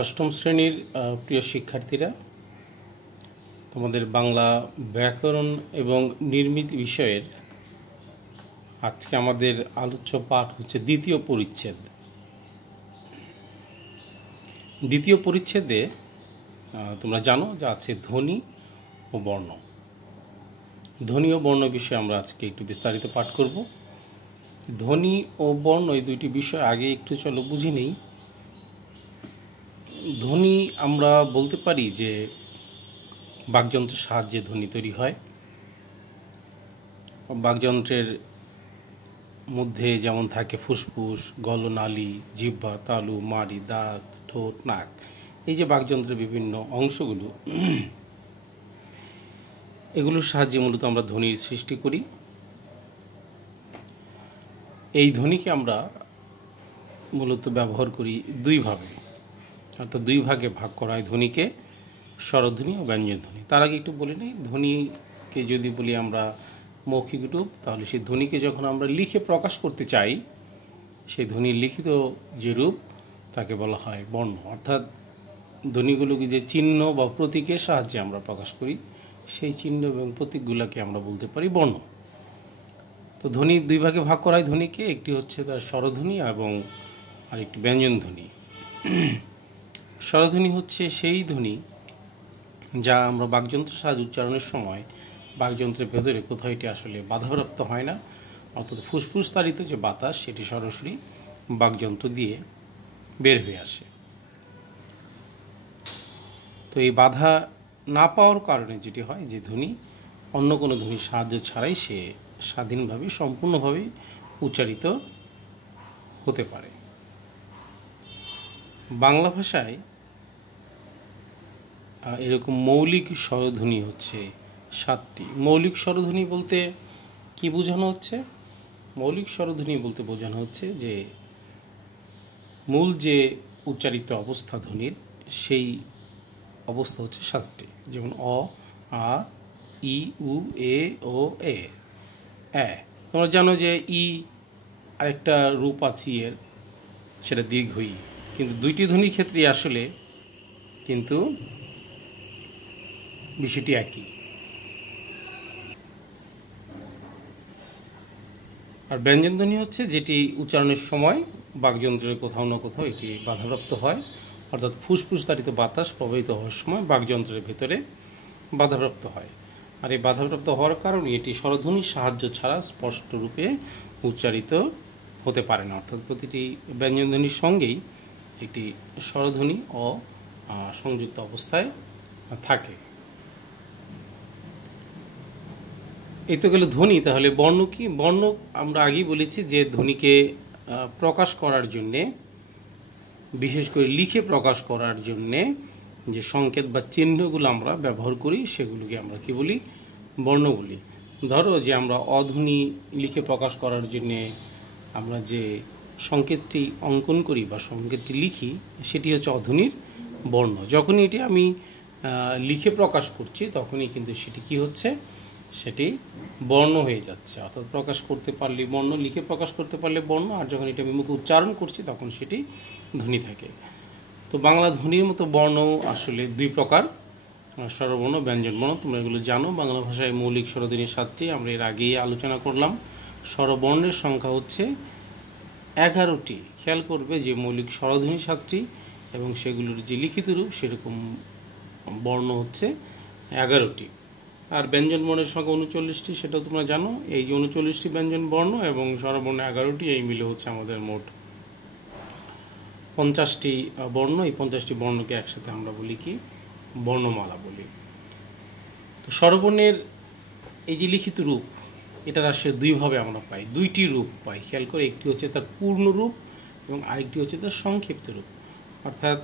অষ্টম শ্রেণীর প্রিয় শিক্ষার্থীরা, তোমাদের বাংলা ব্যাকরণ এবং নির্মিতি বিষয়ের আজকে আমাদের আলোচ্য পাঠ হচ্ছে দ্বিতীয় পরিচ্ছেদ। দ্বিতীয় পরিচ্ছেদে তোমরা জানো যে আছে ধ্বনি ও বর্ণ। ধ্বনি ও বর্ণ বিষয়ে আমরা আজকে একটু বিস্তারিত পাঠ করব। ধ্বনি ও বর্ণ এই দুইটি বিষয় আগে একটু চলো বুঝে নেই। ধ্বনি আমরা বলতে পারি যে বাকযন্ত্রের সাহায্যে ধ্বনি তৈরি হয়। বাকযন্ত্রের মধ্যে যেমন থাকে ফুসফুস, গলনালী, জিহ্বা, তালু, মাড়ি, দাঁত, ঠোঁট, নাক, এই যে বাকযন্ত্রের বিভিন্ন অংশগুলো, এগুলোর সাহায্যে মূলত আমরা ধ্বনির সৃষ্টি করি। এই ধ্বনিকে আমরা মূলত ব্যবহার করি দুইভাবে, অর্থাৎ দুই ভাগে ভাগ করা হয় ধ্বনিকে, স্বরধ্বনি ও ব্যঞ্জনধ্বনি। তার আগে একটু বলে নিই, ধ্বনিকে যদি বলি আমরা মৌখিক রূপ, তাহলে সেই ধ্বনিকে যখন আমরা লিখে প্রকাশ করতে চাই, সেই ধ্বনির লিখিত যে রূপ তাকে বলা হয় বর্ণ। অর্থাৎ ধ্বনিগুলোকে যে চিহ্ন বা প্রতীকের সাহায্যে আমরা প্রকাশ করি, সেই চিহ্ন এবং প্রতীকগুলোকে আমরা বলতে পারি বর্ণ। তো ধ্বনি দুই ভাগে ভাগ করা হয় ধ্বনিকে, একটি হচ্ছে তার স্বরধ্বনি এবং আরেকটি ব্যঞ্জনধ্বনি। স্বরধ্বনি হচ্ছে সেই ধ্বনি যা আমরা বাকযন্ত্রের সাহায্যে উচ্চারণের সময় বাকযন্ত্রের ভেতরে কোথাও এটি আসলে বাধাপ্রাপ্ত হয় না, অর্থাৎ ফুসফুস তাড়িত যে বাতাস সেটি সরাসরি বাকযন্ত্র দিয়ে বের হয়ে আসে। তো এই বাধা না পাওয়ার কারণে যেটি হয়, যে ধ্বনি অন্য কোনো ধ্বনির সাহায্য ছাড়াই সে স্বাধীনভাবে সম্পূর্ণভাবে উচ্চারিত হতে পারে। বাংলা ভাষায় এরকম মৌলিক স্বরধ্বনি হচ্ছে 7টি। মৌলিক স্বরধ্বনি বলতে কি বোঝানো হচ্ছে? মৌলিক স্বরধ্বনি বলতে বোঝানো হচ্ছে যে মূল যে উচ্চারিত অবস্থা ধ্বনির, সেই অবস্থা হচ্ছে 7টি। যেমন অ, আ, ই, উ, এ, ও, এ। তোমরা জানো যে ই আরেকটা রূপ আছে এর, সেটা দীর্ঘ ই, কিন্তু দুইটি ধ্বনির ক্ষেত্রে আসলে কিন্তু বিষয়টি একই। আর ব্যঞ্জনধ্বনি হচ্ছে যেটি উচ্চারণের সময় বাকযন্ত্রের কোথাও না কোথাও এটি বাধাপ্রাপ্ত হয়, অর্থাৎ ফুসফুস তাড়িত বাতাস প্রবাহিত হওয়ার সময় বাকযন্ত্রের ভেতরে বাধাপ্রাপ্ত হয়। আর এই বাধাপ্রাপ্ত হওয়ার কারণে এটি স্বরধ্বনির সাহায্য ছাড়া স্পষ্ট রূপে উচ্চারিত হতে পারে না, অর্থাৎ প্রতিটি ব্যঞ্জনধ্বনির সঙ্গেই একটি স্বরধ্বনি ও সংযুক্ত অবস্থায় থাকে। এই তো গেল ধ্বনি। তাহলে বর্ণ কি? বর্ণ আমরা আগেই বলেছি যে ধ্বনিকে প্রকাশ করার জন্যে, বিশেষ করে লিখে প্রকাশ করার জন্যে যে সংকেত বা চিহ্নগুলো আমরা ব্যবহার করি, সেগুলোকে আমরা কি বলি? বর্ণ বলি। ধরো যে আমরা অধ্বনি লিখে প্রকাশ করার জন্যে আমরা যে সংকেতটি অঙ্কন করি বা সংকেতটি লিখি, সেটি হচ্ছে অধ্বনির বর্ণ। যখনই এটি আমি লিখে প্রকাশ করছি, তখনই কিন্তু সেটি কি হচ্ছে? সেটি বর্ণ হয়ে যাচ্ছে। অর্থাৎ প্রকাশ করতে পারলে বর্ণ, লিখে প্রকাশ করতে পারলে বর্ণ, আর যখন এটা আমি মুখে উচ্চারণ করছি তখন সেটি ধ্বনি থাকে। তো বাংলা ধ্বনির মতো বর্ণ আসলে দুই প্রকার, স্বরবর্ণ, ব্যঞ্জনবর্ণ। তোমরা এগুলো জানো। বাংলা ভাষায় মৌলিক স্বরধ্বনি 7টি, আমরা এর আগেই আলোচনা করলাম। স্বরবর্ণের সংখ্যা হচ্ছে 11টি। খেয়াল করবে যে মৌলিক স্বরধ্বনি 7টি এবং সেগুলোর যে লিখিত রূপ সেরকম বর্ণ হচ্ছে 11টি। আর ব্যঞ্জন বর্ণের সংখ্যা 39টি, সেটাও তোমরা জানো। এই যে 39টি ব্যঞ্জন বর্ণ এবং স্বরবর্ণ 11টি, এই মিলে হচ্ছে আমাদের মোট 50টি বর্ণ। এই 50টি বর্ণকে একসাথে আমরা বলি কি? বর্ণমালা বলি। তো স্বরবর্ণের এই যে লিখিত রূপ, এটার আসলে দুইভাবে আমরা পাই, দুইটি রূপ পাই। খেয়াল করে, একটি হচ্ছে তার পূর্ণ রূপ এবং আরেকটি হচ্ছে তার সংক্ষিপ্ত রূপ। অর্থাৎ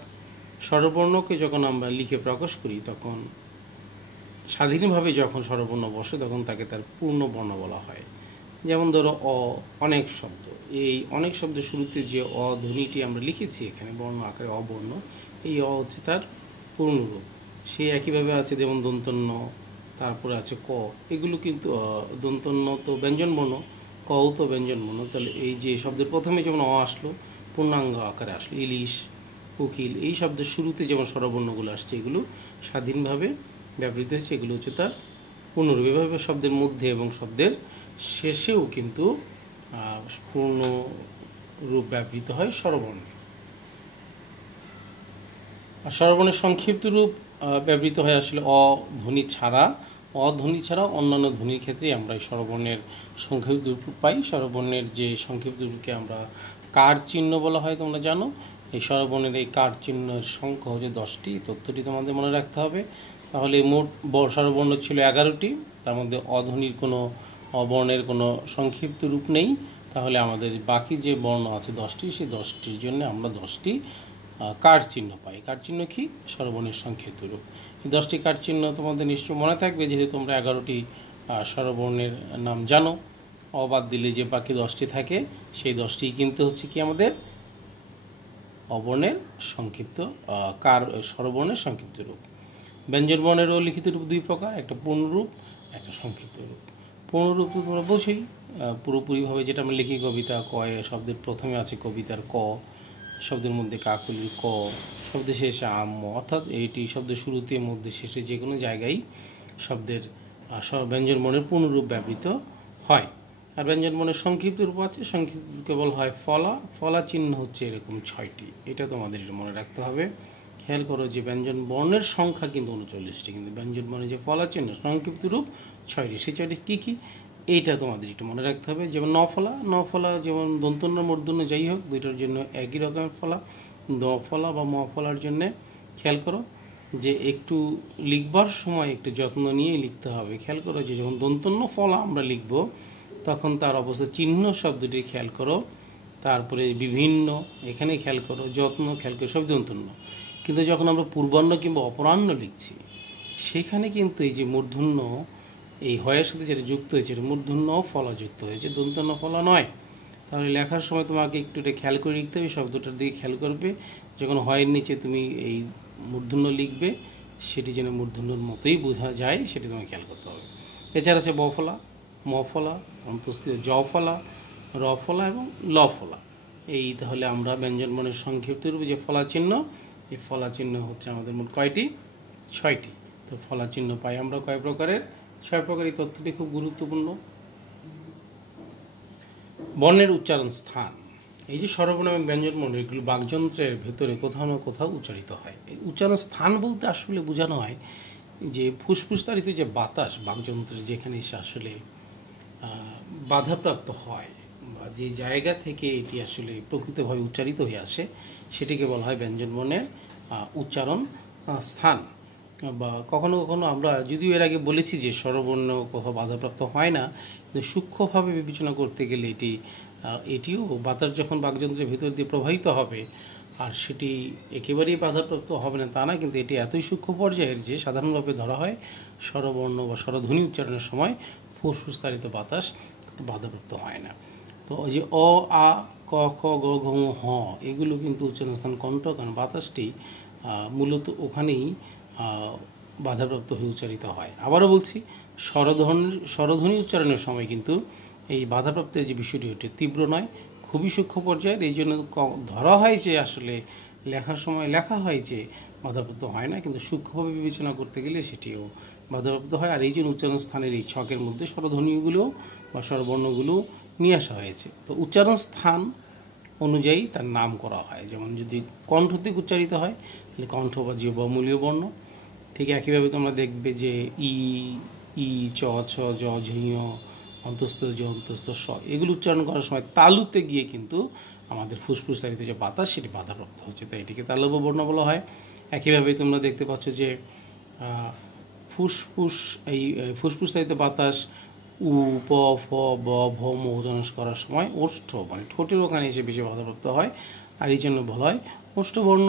স্বরবর্ণকে যখন আমরা লিখে প্রকাশ করি, তখন স্বাধীনভাবে যখন স্বরবর্ণ বসে, তখন তাকে তার পূর্ণ বর্ণ বলা হয়। যেমন ধরো অনেক শব্দ, এই অনেক শব্দের শুরুতে যে ধ্বনিটি আমরা লিখেছি এখানে বর্ণ আকারে অবর্ণ, এই হচ্ছে তার পূর্ণ রূপ। সে একইভাবে আছে যেমন দন্তন্য, তারপরে আছে ক, এগুলো কিন্তু দন্তন্য তো ব্যঞ্জন বর্ণ, কও তো ব্যঞ্জন বর্ণ। তাহলে এই যে শব্দের প্রথমে যেমন আসলো, পূর্ণাঙ্গ আকারে আসলো, ইলিশ, উকিল, এই শব্দের শুরুতে যেমন স্বরবর্ণগুলো আসছে এগুলো স্বাধীনভাবে ব্যবহৃত হয়েছে, এগুলো হচ্ছে তার পূর্ণরূপ। এভাবে শব্দের মধ্যে এবং শব্দের শেষেও কিন্তু পূর্ণ রূপ ব্যবহৃত হয় স্বরবর্ণে। আর স্বরবর্ণের সংক্ষিপ্ত রূপ ব্যবহৃত হয় আসলে অধ্বনি ছাড়া। অধ্বনি ছাড়া অন্যান্য ধ্বনির ক্ষেত্রেই আমরা এই স্বরবর্ণের সংক্ষিপ্ত রূপ পাই। স্বরবর্ণের যে সংক্ষিপ্ত রূপকে আমরা কার চিহ্ন বলা হয়, তোমরা জানো। এই স্বরবর্ণের এই কার চিহ্নের সংখ্যা হচ্ছে 10টি। তথ্যটি তোমাদের মনে রাখতে হবে। তাহলে মোট স্বরবর্ণ ছিল 11টি, তার মধ্যে অধ্বনির কোনো অবর্ণের কোনো সংক্ষিপ্ত রূপ নেই। তাহলে আমাদের বাকি যে বর্ণ আছে 10টি, সেই 10টির জন্য আমরা 10টি কার চিহ্ন পাই। কার চিহ্ন কি? স্বরবর্ণের সংক্ষিপ্ত রূপ। এই 10টি কার চিহ্ন তোমাদের নিশ্চয়ই মনে থাকবে, যেহেতু তোমরা 11টি স্বরবর্ণের নাম জানো। অবাদ দিলে যে বাকি 10টি থাকে, সেই 10টি কিন্তু হচ্ছে কি আমাদের অবর্ণের সংক্ষিপ্ত কার স্বরবর্ণের সংক্ষিপ্ত রূপ। ব্যঞ্জনবর্ণেরও লিখিত রূপ দুই প্রকার, একটা পূর্ণরূপ, একটা সংক্ষিপ্ত রূপ। পূর্ণরূপ তো তোমরা বোঝোই, পুরোপুরিভাবে যেটা আমরা লিখি কবিতা কয় শব্দের প্রথমে আছে কবিতার ক, শব্দের মধ্যে কাকলির ক, শব্দের শেষে আম্ম, অর্থাৎ এইটি শব্দের শুরুতে মধ্যে শেষে যে কোনো জায়গায় শব্দের ব্যঞ্জনবর্ণের পূর্ণরূপ ব্যবহৃত হয়। আর ব্যঞ্জনবর্ণের সংক্ষিপ্ত রূপ আছে, সংক্ষিপ্ত কেবল হয় ফলা। ফলা চিহ্ন হচ্ছে এরকম 6টি, এটা তোমাদের মনে রাখতে হবে। খেয়াল করো যে ব্যঞ্জন বর্ণের সংখ্যা কিন্তু 39টি, কিন্তু ব্যঞ্জন বর্ণের যে ফলা চিহ্ন সংক্ষিপ্ত রূপ 6টি। সেই 6টি কী কী এইটা তোমাদের একটু মনে রাখতে হবে। যেমন নফলা, নফলা যেমন দন্তন্য মূর্ধন্য যাই হোক, দুইটার জন্য একই রকমের ফলা। দফলা বা মফলার জন্যে খেয়াল করো যে একটু লিখবার সময় একটু যত্ন নিয়ে লিখতে হবে। খেয়াল করো যে যখন দন্তন্য ফলা আমরা লিখব, তখন তার অবস্থা চিহ্ন শব্দটি খেয়াল করো, তারপরে বিভিন্ন, এখানে খেয়াল করো, যত্ন খেয়াল করো, সব দন্তন্য। কিন্তু যখন আমরা পূর্বাহ্ন কিংবা অপরাহ্ন লিখছি, সেখানে কিন্তু এই যে মূর্ধন্য এই হয়ের সাথে যেটা যুক্ত হয়েছে, এটা মূর্ধন্য ফলা যুক্ত হয়েছে, দন্তন্য ফলা নয়। তাহলে লেখার সময় তোমাকে একটু এটা খেয়াল করে লিখতে হবে, শব্দটার দিকে খেয়াল করবে। যখন হয়ের নিচে তুমি এই মূর্ধন্য লিখবে, সেটি যেন মূর্ধন্যর মতোই বোঝা যায়, সেটি তোমাকে খেয়াল করতে হবে। এছাড়া আছে বফলা, মফলা, অন্তস্থিত জফলা, রফলা এবং লফলা। এই তাহলে আমরা ব্যঞ্জনবর্ণের সংক্ষিপ্ত রূপে যে ফলা চিহ্ন, এই ফলা চিহ্ন হচ্ছে আমাদের মোট কয়টি? 6টি। তো ফলা চিহ্ন পাই আমরা কয় প্রকারের? 6 প্রকার। এই তথ্যটি খুব গুরুত্বপূর্ণ। বর্ণের উচ্চারণ স্থান। এই যে স্বরবর্ণ এবং ব্যঞ্জনবর্ণ, এগুলো বাকযন্ত্রের ভেতরে কোথাও না কোথাও উচ্চারিত হয়। এই উচ্চারণ স্থান বলতে আসলে বোঝানো হয় যে ফুসফুসতাড়িত যে বাতাস বাকযন্ত্রের যেখানে এসে আসলে বাধাপ্রাপ্ত হয়, বা যে জায়গা থেকে এটি আসলে প্রকৃতভাবে উচ্চারিত হয়ে আসে, সেটিকে বলা হয় ব্যঞ্জনবর্ণের উচ্চারণ স্থান। বা কখনো কখনো আমরা যদিও এর আগে বলেছি যে স্বরবর্ণ কোথাও বাধাপ্রাপ্ত হয় না, কিন্তু সূক্ষ্মভাবে বিবেচনা করতে গেলে এটিও বাতাস যখন বাকযন্ত্রের ভেতর দিয়ে প্রবাহিত হবে, আর সেটি একেবারেই বাধাপ্রাপ্ত হবে না তা না, কিন্তু এটি এতই সূক্ষ্ম পর্যায়ের যে সাধারণভাবে ধরা হয় স্বরবর্ণ বা স্বরধ্বনি উচ্চারণের সময় ফুসফুসতাড়িত বাতাস বাধাপ্রাপ্ত হয় না। তো ওই যে অ, আ, ক, খ, গ, ঘ, হ, এগুলো কিন্তু উচ্চারণ স্থান কণ্ঠ, কারণ বাতাসটি মূলত ওখানেই বাধাপ্রাপ্ত হয়ে উচ্চারিত হয়। আবারও বলছি, স্বরধ্বনি উচ্চারণের সময় কিন্তু এই বাধাপ্রাপ্তের যে বিষয়টি হচ্ছে তীব্র নয়, খুবই সূক্ষ্ম পর্যায়ের। এই জন্য ধরা হয় যে আসলে লেখার সময় লেখা হয় যে বাধাপ্রাপ্ত হয় না, কিন্তু সূক্ষ্মভাবে বিবেচনা করতে গেলে সেটিও বাধাপ্রাপ্ত হয়। আর এই জন্য উচ্চারণ স্থানের এই ছকের মধ্যে স্বরধ্বনিগুলো বা স্বরবর্ণগুলো নিয়ে আসা হয়েছে। তো উচ্চারণ স্থান অনুযায়ী তার নাম করা হয়। যেমন যদি কণ্ঠ থেকে উচ্চারিত হয়, তাহলে কণ্ঠ বা জিহ্বামূলীয় বর্ণ। ঠিক একইভাবে তোমরা দেখবে যে ই, ই, চ, ছ, জ, ঝ, অন্তস্থ, জ, অন্তস্থ, স, এগুলো উচ্চারণ করার সময় তালুতে গিয়ে কিন্তু আমাদের ফুসফুসতাড়িত যে বাতাস, সেটি বাধাপ্রাপ্ত হচ্ছে, তাই এটিকে তালব্য বর্ণ বলা হয়। একইভাবে তোমরা দেখতে পাচ্ছ যে ফুসফুসতাড়িত বাতাস উ, প, ফ, ব, ভ, ম উচ্চারণ করার সময় ওষ্ঠ মানে ঠোঁটের ওখানে এসে বেশি বাধাপ্রাপ্ত হয়, আর এই জন্য বলা হয় ওষ্ঠবর্ণ।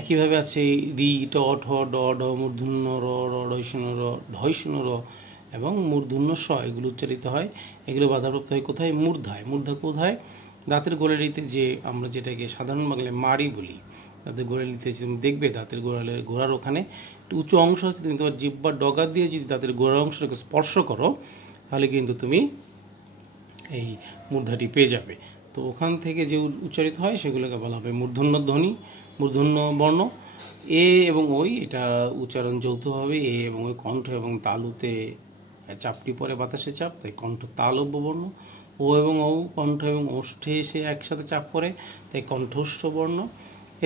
একইভাবে আছে রি, ট, ঠ, ড, ঢ, মূর্ধন্য র, ঢৈষণ্য র, ঢৈষণ্য র এবং মূর্ধন্য স, এগুলো উচ্চারিত হয়। এগুলো বাধাপ্রাপ্ত হয় কোথায়? মূর্ধায়। মূর্ধা কোথায়? দাঁতের গোড়ালিতে, যে আমরা যেটাকে সাধারণ বাংলায় মাড়ি বলি, দাঁতের গোড়ালিতে দেখবে দাঁতের গোড়ার ওখানে একটু উঁচু অংশ আছে, তুমি তোমার জিহ্বার ডগা দিয়ে যদি দাঁতের গোড়ার অংশটাকে স্পর্শ করো, তাহলে কিন্তু তুমি এই মূর্ধাটি পেয়ে যাবে। তো ওখান থেকে যে উচ্চারিত হয় সেগুলোকে বলা হবে মূর্ধন্য ধ্বনি মূর্ধন্য বর্ণ। এ এবং ওই এটা উচ্চারণ যৌথভাবে, এ এবং ওই কণ্ঠ এবং তালুতে চাপটি পড়ে বাতাসে চাপ, তাই কণ্ঠ তালব্য বর্ণ। ও এবং ঔ কণ্ঠ এবং ওষ্ঠে এসে একসাথে চাপ পড়ে, তাই কণ্ঠস্থ বর্ণ।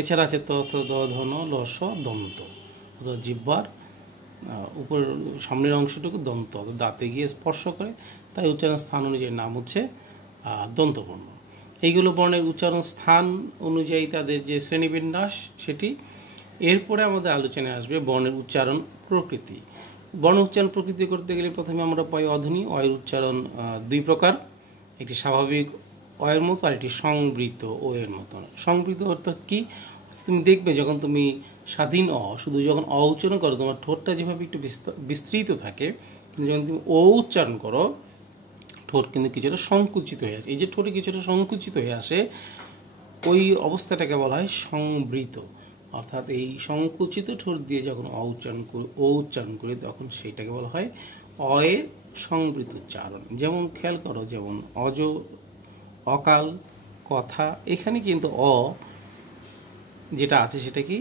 এছাড়া আছে ত, থ, দ, ধ, ন, ল, স, দন্ত, অর্থাৎ জিহ্বার উপর সামনের অংশটুকু দন্ত, অর্থাৎ দাঁতে গিয়ে স্পর্শ করে, তাই উচ্চারণ স্থান অনুযায়ী নাম হচ্ছে দন্তবর্ণ। এইগুলো বর্ণের উচ্চারণ স্থান অনুযায়ী তাদের যে শ্রেণীবিন্যাস সেটি। এরপরে আমাদের আলোচনায় আসবে বর্ণের উচ্চারণ প্রকৃতি। বর্ণ উচ্চারণ প্রকৃতি করতে গেলে প্রথমে আমরা পাই অধ্বনি। অয়ের উচ্চারণ দুই প্রকার, একটি স্বাভাবিক অয়ের মতো আর একটি সংবৃত ও এর মতন। সংবৃত অর্থাৎ কি? তুমি দেখবে যখন তুমি স্বাধীন শুধু যখন উচ্চারণ করো তোমার ঠোঁটটা যেভাবে একটু বিস্তৃত থাকে, কিন্তু যখন তুমি উচ্চারণ করো ঠোঁট কিন্তু কিছুটা সংকুচিত হয়ে আসে। এই যে ঠোঁটে কিছুটা সংকুচিত হয়ে আসে, ওই অবস্থাটাকে বলা হয় সংবৃত। অর্থাৎ এই সংকুচিত ঠোঁট দিয়ে যখন উচ্চারণ করি তখন সেইটাকে বলা হয় অয়ের সংবৃত উচ্চারণ। যেমন খেয়াল করো, যেমন অজ, অকাল, কথা, এখানে কিন্তু যেটা আছে সেটা কি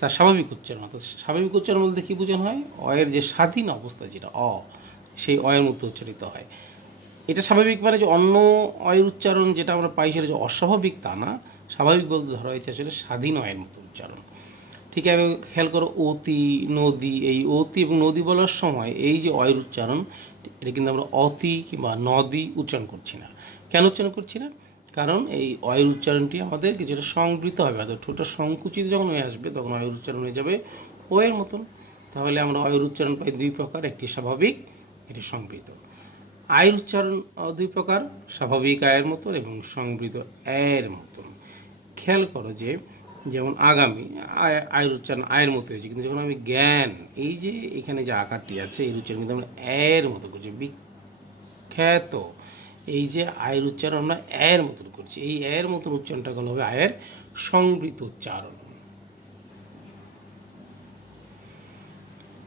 তার স্বাভাবিক উচ্চারণ। অর্থাৎ স্বাভাবিক উচ্চারণ বলতে কি বোঝানো হয়? অয়ের যে স্বাধীন অবস্থা যেটা সেই অয়ের মধ্যে উচ্চারিত হয়। এটা স্বাভাবিক মানে যে অন্য অয়ের উচ্চারণ যেটা আমরা পাই সেটা যে অস্বাভাবিক তা না, স্বাভাবিক বলতে ধরা হয়েছে আসলে স্বাধীন অয়ের মতো উচ্চারণ। ঠিক আছে, খেয়াল করো অতি, নদী, এই অতি এবং নদী বলার সময় এই যে অয়ের উচ্চারণ, এটা কিন্তু আমরা অতি কিংবা নদী উচ্চারণ করছি না। কেন উচ্চারণ করছি না? কারণ এই অয়ের উচ্চারণটি আমাদের কিছুটা সংবৃত হবে, অর্থাৎ ঠোঁটটা সংকুচিত যখন হয়ে আসবে তখন অয়ের উচ্চারণ হয়ে যাবে ওয়ের মতন। তাহলে আমরা অয়ের উচ্চারণ পাই দুই প্রকার, একটি স্বাভাবিক, একটি সংবৃত। আয়ের উচ্চারণ দুই প্রকার, স্বাভাবিক আয়ের মতন এবং সংবৃত এর মতন। খেয়াল করো যে যেমন আগামী আয়ের উচ্চারণ আয়ের মতো হয়েছে, কিন্তু যখন আমি জ্ঞান, এই যে এখানে যে আকারটি আছে এর উচ্চারণ কিন্তু আমরা এর মতো করছি। বিখ্যাত, এই যে আয়ের উচ্চারণ আমরা এর মতন করছি, এই এর মতন উচ্চারণটা হলো হবে আয়ের সংবৃত উচ্চারণ।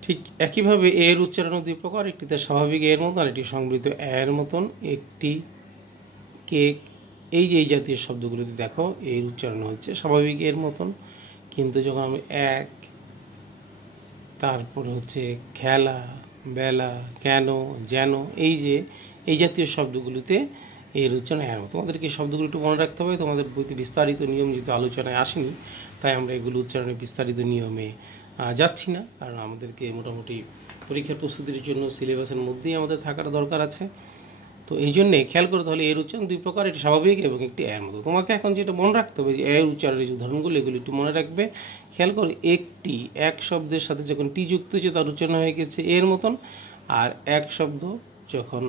ঠিক একইভাবে এর উচ্চারণ দুই প্রকার, একটিতে স্বাভাবিক এর মতন আর একটি সংবৃত এর মতন। একটি কেক, এই যে এই জাতীয় শব্দগুলোতে দেখো এর উচ্চারণ হচ্ছে স্বাভাবিক এর মতন, কিন্তু যখন আমি এক, তারপরে হচ্ছে খেলা, বেলা, কেন, যেন, এই জাতীয় শব্দগুলোতে এর উচ্চারণ এর মতো। তোমাদেরকে শব্দগুলো একটু মনে রাখতে হবে, তোমাদের বইতে বিস্তারিত নিয়ম যেহেতু আলোচনায় আসেনি তাই আমরা এগুলো উচ্চারণের বিস্তারিত নিয়মে যাচ্ছি না, কারণ আমাদেরকে মোটামুটি পরীক্ষার প্রস্তুতির জন্য সিলেবাসের মধ্যেই আমাদের থাকার দরকার আছে। তো এই জন্যে খেয়াল করে তাহলে এর উচ্চারণ দুই প্রকার, একটি স্বাভাবিক এবং একটি এর মতো। তোমাকে এখন যেটা মনে রাখতে হবে যে এর উচ্চারণের যে উদাহরণগুলো এগুলো একটু মনে রাখবে। খেয়াল করে একটি, এক শব্দের সাথে যখন টি যুক্ত হয়েছে তার উচ্চারণ হয়ে গেছে এর মতন, আর এক শব্দ যখন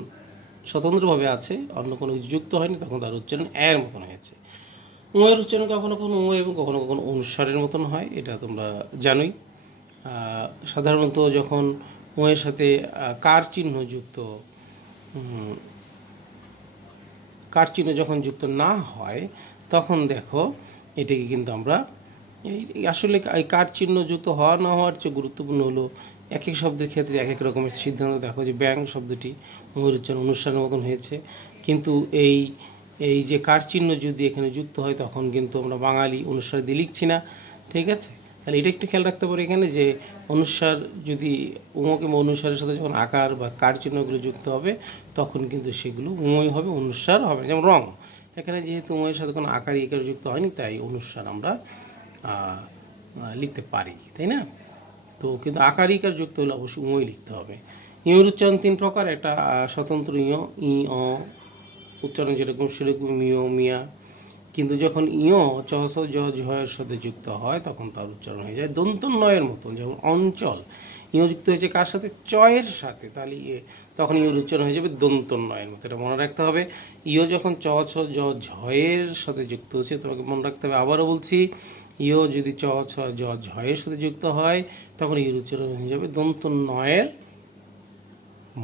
স্বতন্ত্রভাবে আছে অন্য কোনো যুক্ত হয়নি তখন তার উচ্চারণ এর মতন হয়েছে। এর উচ্চারণ কখনো কখনো এবং কখনো কখনো অনুস্বারের মতন হয়, এটা তোমরা জানোই। সাধারণত যখন এর সাথে কার চিহ্ন যখন যুক্ত না হয় তখন দেখো এটাকে কিন্তু আমরা আসলে এই কার চিহ্ন যুক্ত হওয়া না হওয়ার চেয়ে গুরুত্বপূর্ণ হলো এক এক শব্দের ক্ষেত্রে এক এক রকমের সিদ্ধান্ত। দেখো যে ব্যাং শব্দটি ময়ের উচ্চারণ অনুষ্ঠানের মতন হয়েছে, কিন্তু এই যে কার চিহ্ন যদি এখানে যুক্ত হয় তখন কিন্তু আমরা বাঙালি অনুস্বার দিয়ে লিখছি না। ঠিক আছে, তাহলে এটা একটু খেয়াল রাখতে পারি এখানে যে অনুস্বার যদি কিংবা অনুস্বারের সাথে যখন আকার বা কার চিহ্নগুলো যুক্ত হবে তখন কিন্তু সেগুলো উময় হবে, অনুস্বার হবে না। যেমন রং, এখানে যেহেতু উময়ের সাথে কোনো আকার ইকার যুক্ত হয়নি তাই অনুস্বার আমরা লিখতে পারি, তাই না? তো কিন্তু আকার ইকার যুক্ত হলে অবশ্যই উময় লিখতে হবে। ইয়ের উচ্চারণ তিন প্রকার, একটা স্বতন্ত্র ই উচ্চারণ যেরকম সেরকম মিও, মিয়া, কিন্তু যখন চ, ছ, জ, ঝয়ের সাথে যুক্ত হয় তখন তার উচ্চারণ হয়ে যায় দন্তন্বয়ের মতন। যেমন অঞ্চল, যুক্ত হয়েছে কার সাথে? চয়ের সাথে, তাহলে তখন ইয়ের উচ্চারণ হয়ে যাবে দন্তন্বয়ের মতো। এটা মনে রাখতে হবে। যখন চ, ছ, জ, ঝয়ের সাথে যুক্ত হচ্ছে তোমাকে মনে রাখতে হবে। আবারও বলছি, যদি চ, ছ, জ, ঝয়ের সাথে যুক্ত হয় তখন ইয়ের উচ্চারণ হয়ে যাবে দন্তন্বয়ের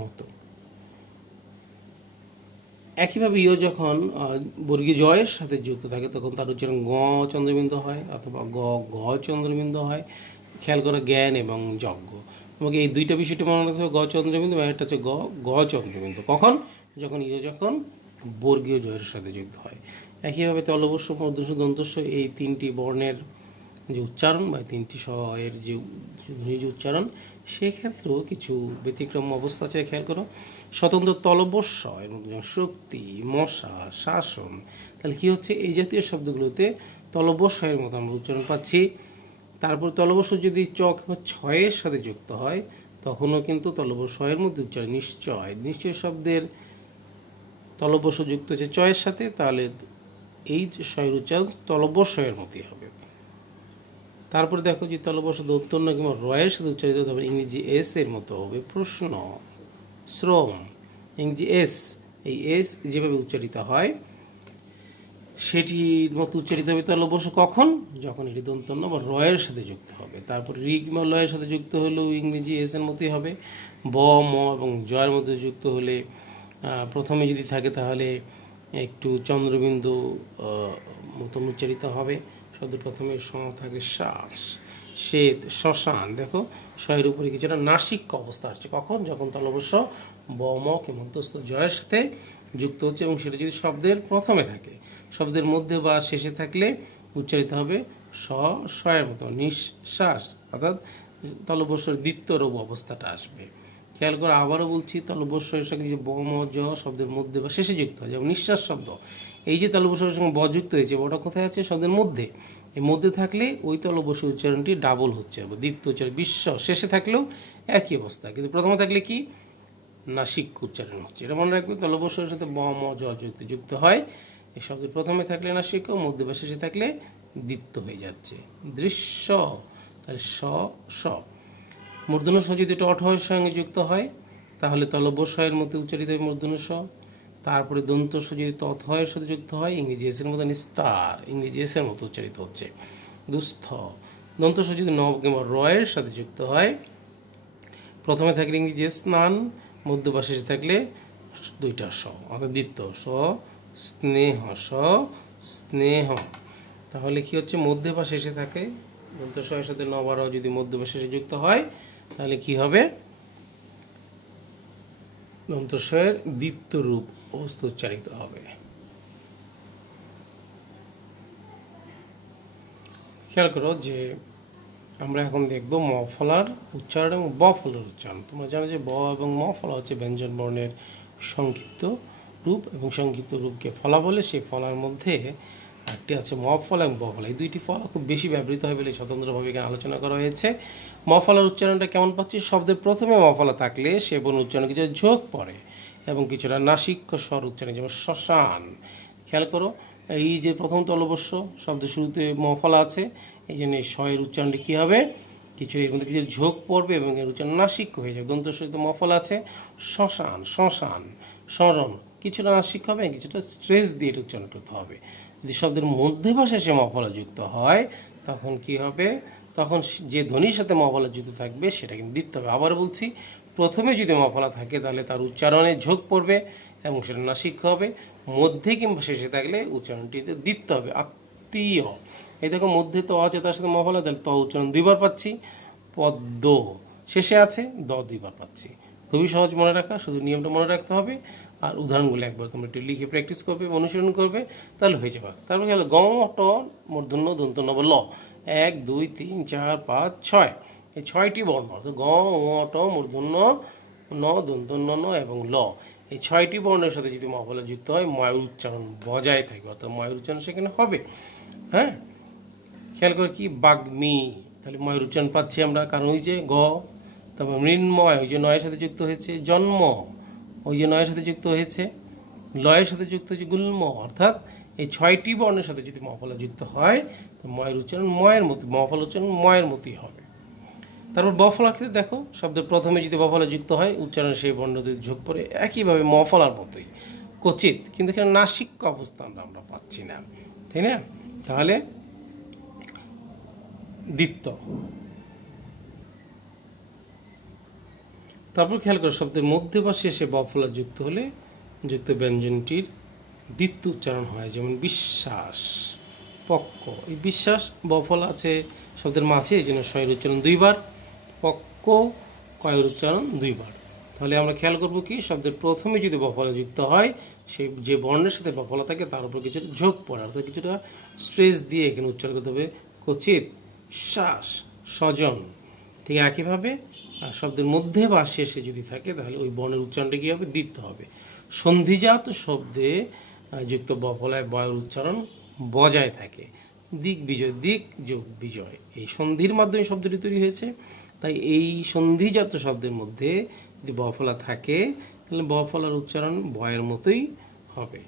মতো। একইভাবে যখন বর্গীয় জয়ের সাথে যুক্ত থাকে তখন তার উচ্চারণ গ চন্দ্রবিন্দু হয় অথবা গ চন্দ্রবিন্দু হয়। খেয়াল করো জ্ঞান এবং যজ্ঞ, তোমাকে এই দুইটা বিষয়টি মনে রাখতে হবে, গ চন্দ্রবিন্দু এবং একটা হচ্ছে গ চন্দ্রবিন্দু। কখন? যখন যখন বর্গীয় জয়ের সাথে যুক্ত হয়। একইভাবে তলবস্য, মূর্ধন্য, দন্তস্ব এই তিনটি বর্ণের যে উচ্চারণ বা তিনটি স্বয়ের যে ধ্বনির যে উচ্চারণ, সেক্ষেত্রেও কিছু ব্যতিক্রম অবস্থা আছে। খেয়াল করো, স্বতন্ত্র তলবস্য এর মধ্যে শক্তি, মশা, শাসন, তাহলে কি হচ্ছে, এই জাতীয় শব্দগুলোতে তলবস্যের মতো আমরা উচ্চারণ পাচ্ছি। তারপর তলবস্য যদি চ কিংবা ছয়ের সাথে যুক্ত হয়, তখনও কিন্তু তলবস্যের মধ্যে উচ্চারণ। নিশ্চয় শব্দের তলবস্য যুক্ত হচ্ছে চয়ের সাথে, তাহলে এই স্বয়ের উচ্চারণ তলবস্যের মতোই হবে। তারপরে দেখো যে তলবস্য দন্তন্য কিংবা রয়ের সাথে উচ্চারিত হবে, ইংরেজি এস এর মতো হবে। প্রশ্ন, শ্রম, ইংরেজি এস, এই এস যেভাবে উচ্চারিত হয় সেটির মতো উচ্চারিত হবে তলবস্য। কখন? যখন এটি দন্তন্য বা রয়ের সাথে যুক্ত হবে। তারপর রি কিংবা লয়ের সাথে যুক্ত হলেও ইংরেজি এস এর মতোই হবে। ব, ম এবং জয়ের মধ্যে যুক্ত হলে প্রথমে যদি থাকে তাহলে একটু চন্দ্রবিন্দু মতন উচ্চারিত হবে। শব্দের প্রথমে স থাকে, শ্বাস, শ্বেত, শ্মশান। দেখো শয়ের উপরে কিছুটা নাসিক অবস্থা আসছে। কখন? যখন তলবস্য ব, ম কিংবা অন্তস্থ জয়ের সাথে যুক্ত হচ্ছে এবং সেটা যদি শব্দের প্রথমে থাকে। শব্দের মধ্যে বা শেষে থাকলে উচ্চারিত হবে স, শয়ের মতো, নিঃশ্বাস, অর্থাৎ তলবস্যর দ্বিতীয় রূপ অবস্থাটা আসবে। খেয়াল করে আবারও বলছি, তলবস্যের সঙ্গে যে ব, ম, জ শব্দের মধ্যে বা শেষে যুক্ত হয়, যেমন নিঃশ্বাস শব্দ, এই যে তলবস্যের সঙ্গে ব যুক্ত হয়েছে, বটা কোথায় আছে? শব্দের মধ্যে। এই মধ্যে থাকলে ওই তলবস্য উচ্চারণটি ডাবল হচ্ছে, দ্বিতীয় উচ্চারণ। বিশ্ব শেষে থাকলেও একই অবস্থা, কিন্তু প্রথমে থাকলে কি নাসিক উচ্চারণ হচ্ছে। এটা মনে রাখবে, তলবস্যের সাথে ব, ম, জ যুক্ত হয়, এই শব্দের প্রথমে থাকলে নাসিক, মধ্যে বা শেষে থাকলে দ্বিত্ব হয়ে যাচ্ছে। দৃশ্য, তাহলে স, স। মূর্ধন্য স যদি টঠয়ের সঙ্গে যুক্ত হয় তাহলে তলবস্যের মতো উচ্চারিত হয় মূর্ধন্য স। তারপরে দন্তস্ব যদি তথয়ের সাথে যুক্ত হয়, ইংরেজি এসের মতো নিস্তার, ইংরেজি এসের মতো উচ্চারিত হচ্ছে। দুস্থ, দন্তস্ব যদি ন কিংবা রয়ের সাথে যুক্ত হয়, প্রথমে থাকলে ইংরেজি স্নান, মধ্য বা শেষে থাকলে দুইটা স, অর্থাৎ দ্বিতীয় স, স্নেহ, স, স্নেহ। তাহলে কি হচ্ছে, মধ্যে বা শেষে থাকে, দন্তস্বয়ের সাথে ন বা র যদি মধ্য বা শেষে যুক্ত হয় তাহলে কি হবে, দন্তস্বয়ের দ্বিতীয় রূপ অবস্থা উচ্চারিত হবে। খেয়াল করো যে আমরা এখন দেখব ম ফলার উচ্চারণ এবং ব ফলার উচ্চারণ। তোমরা জানো যে ব এবং ম ফলা হচ্ছে ব্যঞ্জন বর্ণের সংক্ষিপ্ত রূপ, এবং সংক্ষিপ্ত রূপকে ফলা বলে। সেই ফলার মধ্যে একটি আছে ম ফলা এবং ব ফলা। এই দুইটি ফলা খুব বেশি ব্যবহৃত হয় বলে স্বতন্ত্রভাবে এখানে আলোচনা করা হয়েছে। ম ফলার উচ্চারণটা কেমন পাচ্ছি, শব্দের প্রথমে ম ফলা থাকলে সে বোন উচ্চারণ কিছু ঝোঁক পড়ে এবং কিছুটা নাসিক স্বর উচ্চারণ, যেমন শ্মশান। খেয়াল করো, এই যে প্রথম তলবস্য শব্দের শুরুতে ম ফলা আছে, এই জন্য এই শয়ের উচ্চারণটি কী হবে, কিছু এর মধ্যে কিছু ঝোঁক পড়বে এবং এর উচ্চারণ নাসিক হয়ে যাবে। দন্তস্বরিত ম ফলা আছে, শ্মশান, শ্মশান, স্মরণ, কিছুটা নাসিক হবে, কিছুটা স্ট্রেস দিয়ে এটা উচ্চারণ করতে হবে। যদি শব্দের মধ্যে বা শেষে ম ফলা যুক্ত হয় তখন কি হবে, তখন যে ধ্বনির সাথে ম ফলা যুক্ত থাকবে সেটা কিন্তু দিতে হবে। আবার বলছি, প্রথমে যদি ম ফলা থাকে তাহলে তার উচ্চারণে ঝোঁক পড়বে এবং সেটা নাসিক হবে। মধ্যে কিংবা শেষে থাকলে উচ্চারণটিতে দিতে হবে। আত্মীয়, এই দেখো মধ্যে তো আছে, তার সাথে ম ফলা, তাহলে ত উচ্চারণ দুইবার পাচ্ছি। পদ্ম, শেষে আছে, দ দুইবার পাচ্ছি। খুবই সহজ মনে রাখা, শুধু নিয়মটা মনে রাখতে হবে আর উদাহরণগুলো একবার তোমরা একটু লিখে প্র্যাকটিস করবে, অনুসরণ করবে, তাহলে হয়ে যাবে। তারপরে গেল গ, ট, মূর্ধন্য, দন্তন্য, ল, 1 2 3 4 5 6, এই 6টি বর্ণ, অর্থাৎ গ, ট, মূর্ধন্য, ন, দন্তন্য, ন এবং ল, এই 6টি বর্ণের সাথে যদি ম ফলা যুক্ত হয় ময়ের উচ্চারণ বজায় থাকবে, অর্থাৎ ময়ের উচ্চারণ সেখানে হবে। হ্যাঁ, খেয়াল করে কি, বাগ্মী, তাহলে ময়ের উচ্চারণ পাচ্ছি আমরা, কারণ ওই যে গ, তারপর মৃন্ময় ওই যে নয়ের সাথে যুক্ত হয়েছে, জন্ম ওই যে নয়ের সাথে যুক্ত হয়েছে, লয়ের সাথে যুক্ত হয়েছে গুল্ম, অর্থাৎ এই 6টি বর্ণের সাথে যদি ম ফলা যুক্ত হয় তো ময়ের উচ্চারণ ময়ের মতো, ম ফলা উচ্চারণ ময়ের মতোই হবে। তারপর ব ফলার ক্ষেত্রে দেখো, শব্দের প্রথমে যদি ব ফলা যুক্ত হয় উচ্চারণ সেই বর্ণ যদি ঝোঁক পড়ে একইভাবে ম ফলার মতোই কচিত, কিন্তু এখানে নাসিক অবস্থানটা আমরা পাচ্ছি না, তাই না? তাহলে দ্বিত্ব। তারপর খেয়াল করো, শব্দের মধ্যে বা শেষে ব ফলা যুক্ত হলে যুক্ত ব্যঞ্জনটির দ্বিত্ব উচ্চারণ হয়, যেমন বিশ্বাস, পক্ষ। এই বিশ্বাস ব ফলা আছে শব্দের মাঝে, এই জন্য শয়ের উচ্চারণ দুইবার, পক্ষ কয়ের উচ্চারণ দুইবার। তাহলে আমরা খেয়াল করব কি শব্দের প্রথমে যদি বফলা যুক্ত হয় সেই যে বর্ণের সাথে বফলা থাকে তার উপর কিছুটা ঝোঁক পড়ে, অর্থাৎ কিছুটা স্ট্রেস দিয়ে এখানে উচ্চারণ করতে হবে কচিত, শ্বাস, স্বজন। ঠিক একইভাবে শব্দের মধ্যে বা শেষে যদি থাকে তাহলে ওই বর্ণের উচ্চারণটা কী হবে, দিতে হবে। সন্ধিজাত শব্দে যুক্ত বফলায় বয়ের উচ্চারণ বজায় থাকে। দিক বিজয়, দিক যোগ বিজয়, এই সন্ধির মাধ্যমে শব্দটি তৈরি হয়েছে। তাই এই সন্ধিজাত শব্দের মধ্যে যদি বফলা থাকে তাহলে বফলার উচ্চারণ বয়ের মতোই হবে।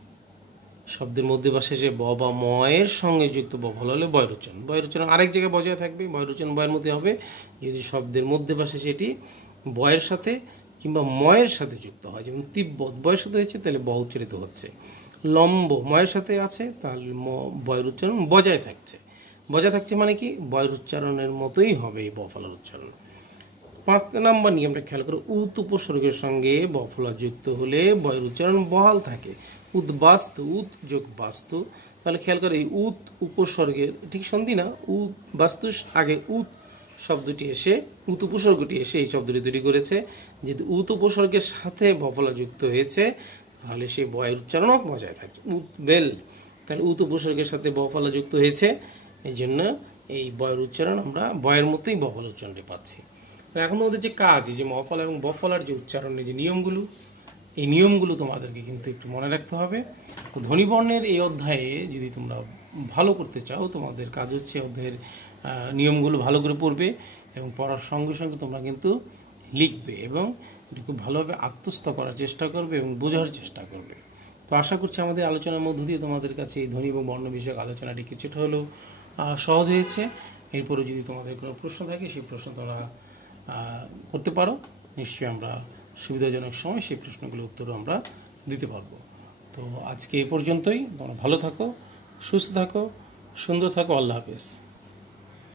শব্দের মধ্যে বা শেষে ব বা ময়ের সঙ্গে যুক্ত বফলা হলে বয়ের উচ্চারণ, বয়ের উচ্চারণ আরেক জায়গায় বজায় থাকবে, বয়ের উচ্চারণ বয়ের মধ্যে হবে। যদি শব্দের মধ্যে বা শেষে এটি বয়ের সাথে কিংবা ময়ের সাথে যুক্ত হয়, যেমন তিব্বত বয়ের সাথে হয়েছে তাহলে ব উচ্চারিত হচ্ছে, লম্ব ময়ের সাথে আছে তাহলে বয়ের উচ্চারণ বজায় থাকছে। বজায় থাকছে মানে কি, বয়ের উচ্চারণের মতোই হবে এই বফলার উচ্চারণ। 5 নম্বর নিয়মটা খেয়াল করো, উত উপসর্গের সঙ্গে বফলা যুক্ত হলে বয়ের উচ্চারণ বহাল থাকে। উদ্বাস্তু, উত যোগ বাস্তু, তাহলে খেয়াল করো এই উত উপসর্গের ঠিক সন্ধি না, উত বাস্তু আগে উত শব্দটি এসে উত উপসর্গটি এসে এই শব্দটি তৈরি করেছে। যেহেতু উত উপসর্গের সাথে বফলা যুক্ত হয়েছে তাহলে সেই বয়ের উচ্চারণও বজায় থাকছে। উত বেল, তাহলে উত উপসর্গের সাথে বফলা যুক্ত হয়েছে, এই জন্য এই বয়ের উচ্চারণ আমরা বয়ের মতোই বফলা উচ্চারণটি পাচ্ছি। এখন আমাদের যে কাজ, এই যে মফলা এবং বফলার যে উচ্চারণের যে নিয়মগুলো, এই নিয়মগুলো তোমাদেরকে কিন্তু একটু মনে রাখতে হবে। ধ্বনিবর্ণের এই অধ্যায়ে যদি তোমরা ভালো করতে চাও, তোমাদের কাজ হচ্ছে অধ্যায়ের নিয়মগুলো ভালো করে পড়বে এবং পড়ার সঙ্গে সঙ্গে তোমরা কিন্তু লিখবে এবং এটা খুব ভালোভাবে আত্মস্থ করার চেষ্টা করবে এবং বোঝার চেষ্টা করবে। তো আশা করছি আমাদের আলোচনার মধ্য দিয়ে তোমাদের কাছে এই ধ্বনি এবং বর্ণ বিষয়ক আলোচনাটি কিছুটা হলেও সহজ হয়েছে। এরপরে যদি তোমাদের কোনো প্রশ্ন থাকে সেই প্রশ্ন তোমরা করতে পারো, নিশ্চয়ই আমরা সুবিধাজনক সময় সেই প্রশ্নগুলোর উত্তরও আমরা দিতে পারবো। তো আজকে এই পর্যন্তই, তোমরা ভালো থাকো, সুস্থ থাকো, সুন্দর থাকো, আল্লাহ হাফেজ।